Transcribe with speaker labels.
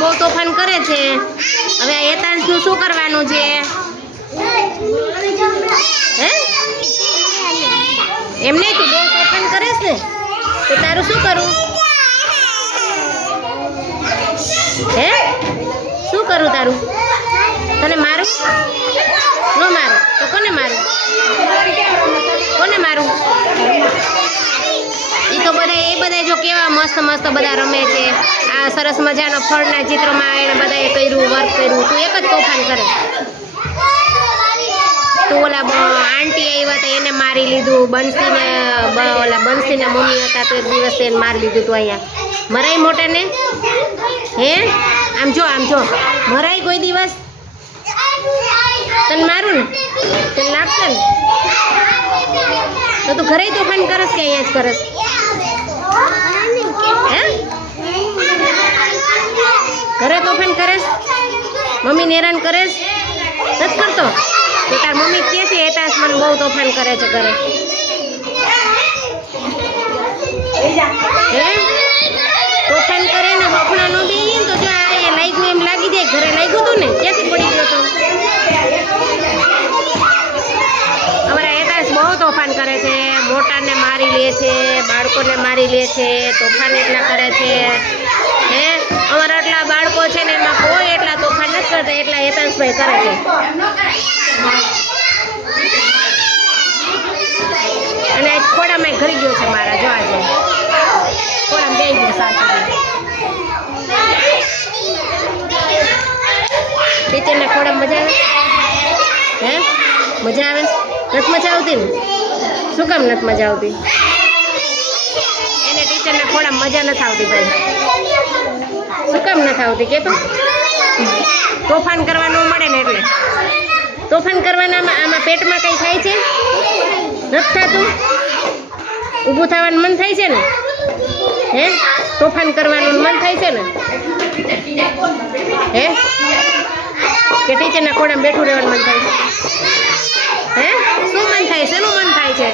Speaker 1: બહુ તોફાન કરે છે. હવે આ હેતાંશનું શું કરવાનું છે? હે? એમ નહીં તું બહુ તોફાન કરે છે તો તારું શું કરું? હે? શું કરું તારું? તને મારું? ન મારું. તો કોને મારું? કોને મારું? કેવા મસ્ત મસ્ત બધા રમે છે. આ સરસ મજાના ફળના ચિત્રમાં એને બધાએ કર્યું, વર્ક કર્યું. તું એક જ તોફાન કરે. તું ઓલા આંટી આવ્યા હતા એને મારી લીધું. બંસીને ઓલા બંસીના મમ્મી હતા તો એક દિવસ એને મારી લીધું તું અહીંયા. મરાય મોટાને હે? આમ જો આમ જો. મરાય કોઈ દિવસ? તને મારું ને? તને લાગશે ને? તો તું ઘરે તોફાન કરસ કે અહીંયા જ કરસ હે ઘરે તોફાન કરેસ મમ્મી હેરાન કરેસ નથી કરતો? તો તાર મમ્મી કે છે એતાસ મને બહુ તોફાન કરે છે ઘરે. તોફાન કરે ને બફડા ન દે ને તો જો આ એ લાગ્યું એમ લાગી જાય, ઘરે લાગ્યું હતું ને, ક્યાંથી પડી ગયો તો? અમારા એતાસ બહુ તોફાન કરે છે, મોટાને મારી લે છે, બાળકોને મારી લે છે, તોફાન એટલા કરે છે. હે? અમારા આટલા બાળકો છે ને, એમાં કરતા એટલા હેતાંશભાઈ કરે છે. અને આજ ખોડામાં ઘરી ગયો છે મારા, જો આજે. ખોડામાં બે ગયો સાથે ટીચરના ખોડામાં મજા આવે? હે? મજા આવે? નથી મજા આવતી ને? શું કામ નથી મજા આવતી? એને ટીચરના ખોડામાં મજા નથી આવતી ભાઈ. શું કામ નથી આવતી? કે તો તોફાન કરવાનું મળે ને એટલે. તોફાન કરવાનામાં આમાં પેટમાં કંઈ થાય છે? નથી થતું? ઊભું થવાનું મન થાય છે ને? હે? તોફાન કરવાનું મન થાય છે ને? હે? કે ટીચરના ખોડામાં બેઠું રહેવાનું મન થાય છે? હે? શું મન થાય શેનું મન થાય છે?